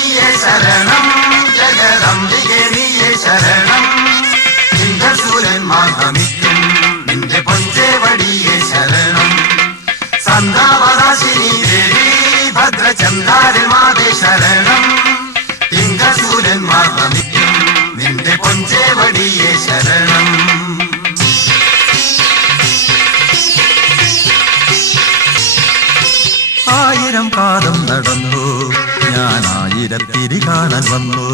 നീയേ ശരണം, ജഗദംബികെ നീയേ ശരണം. ഇന്ദ്രസൂരന്മാർ നമിക്കും നിന്റെ പൊഞ്ചേവടിയെ ശരണം. സന്താവനാശിനി ദേവി ഭദ്രചന്ദാരിൽ മാതേ ശരണം. ഇന്ദ്രസൂരന്മാർ നമിക്കും നിന്റെ പൊഞ്ചേവടിയെ ശരണം. ആയിരം കാലം നടന്നു ഞാൻ ആയിരത്തിരി കാണാൻ വന്നു.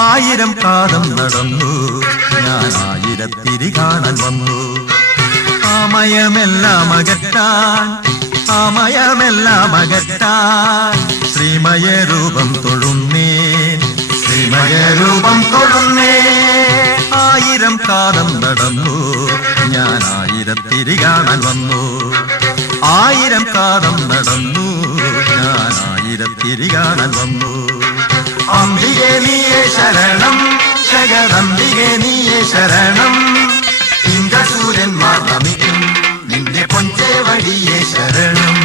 ആയിരം കാലം നടന്നു ഞാൻ ആയിരത്തിരി കാണാൻ വന്നു. ആമയമെല്ലാം അകറ്റാൻ, ആമയമെല്ലാം അകറ്റാൻ ശ്രീമയ രൂപം തൊഴുന്നേൻ, ശ്രീമയ രൂപം തൊഴുന്നേൻ. ആയിരം കാലം നടന്നു ഞാൻ ആയിരത്തിരി കാണാൻ വന്നു. ആയിരം കാലം നടന്നു ഞാൻ ആയിരത്തിരി കാണാൻ വന്നു. അംബികെ നീയേ ശരണം, ജഗദംബികെ നീയേ ശരണം. ഇന്ദ്രസൂരന്മാർ നമിക്കും നിന്റെ പൊഞ്ചേവടിയെ ശരണം.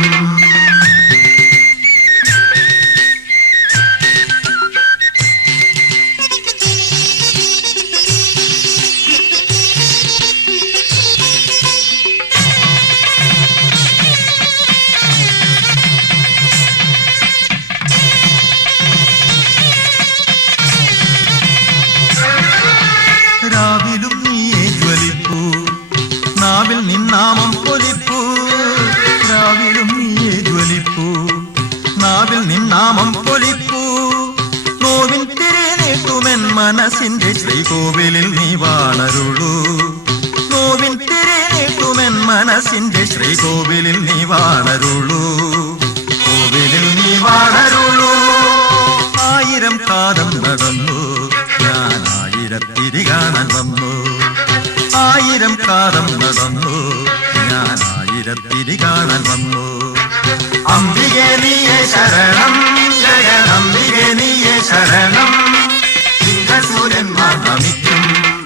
രാവിലും നീയേ ജ്വലിപ്പൂ, നാവിൽ നിന്നാമം പൊലിപ്പൂ. രാവിലും നീയേ ജ്വലിപ്പൂ, നാവിൽ നിന്നാമം പൊലിപ്പൂ. നോവിൻ തിരിനീട്ടുമെൻ മനസ്സിന്റെ ശ്രീകോവിലിൽ നീ വാണരുളൂ. നോവിൻ തിരിനീട്ടുമെൻ മനസ്സിന്റെ ശ്രീകോവിലിൽ നീ വാണരുളൂ. കോവിലിൽ നീ വാണരുളൂ. ആയിരം കാലം നടന്നു ഞാൻ ആയിരത്തിരി കാണാൻ വന്നു. ആയിരം കാലം നടന്നു ഞാൻ ആയിരത്തിരി കാണാൻ വന്നു. അംബികെ നീയേ ശരണം, ജഗദംബികെ നീയേ ശരണം. ഇന്ദ്രസൂരന്മാർ നമിക്കും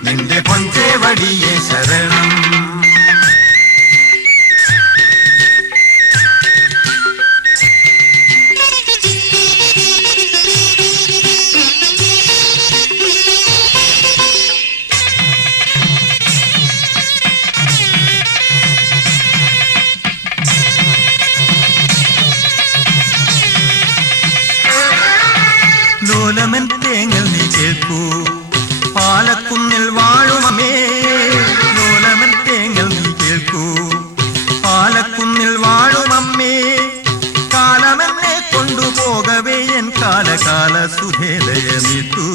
നിന്റെ പൊഞ്ചേവടിയെ ശരണം. ലോലമൻ തേങ്ങൽ നീ കേൾക്കൂ, പാലക്കുന്നിൽ വാഴുമമ്മേ. ലോലമൻ തേങ്ങൽ നീ കേൾക്കൂ, പാലക്കുന്നിൽ വാഴുമമ്മേ. കാലമെന്നെ കൊണ്ടുപോകവേ എൻ കാലകാല സുധേദയമിട്ടു.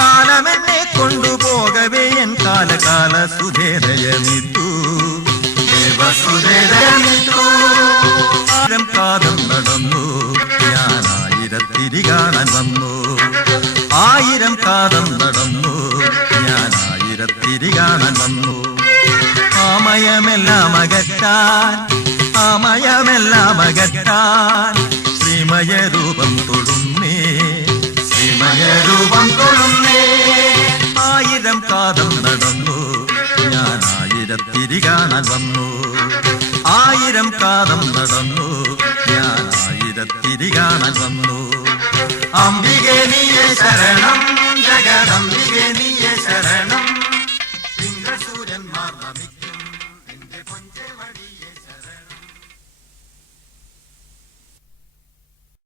കാലമെന്നെ കൊണ്ടുപോകവേ എൻ കാലകാല സുധേദയമിട്ടു. ദേവസുധേദയമിട്ടു. ആയിരം കാലം നടന്നു ഞാൻ ആയിരത്തിരി കാണാൻ വന്നു. ആയിരം കാലം നടന്നു ഞാൻ ആയിരത്തിരി കാണാൻ വന്നു. ആമയമെല്ലാം അകറ്റാൻ, ആമയമെല്ലാം അകറ്റാൻ ശ്രീമയ രൂപം തൊഴുന്നേ, ശ്രീമയ രൂപം തൊഴുന്നേ. ആയിരം കാലം നടന്നു ഞാൻ ആയിരത്തിരി കാണാൻ വന്നു. ആയിരം കാലം നടന്നു ഞാൻ ആയിരത്തിരി കാണാൻ വന്നു. അംബികെ നീയേ ശരണം, ജഗദംബികെ നീയേ ശരണം. ഇന്ദ്രസൂരന്മാർ നമിക്കും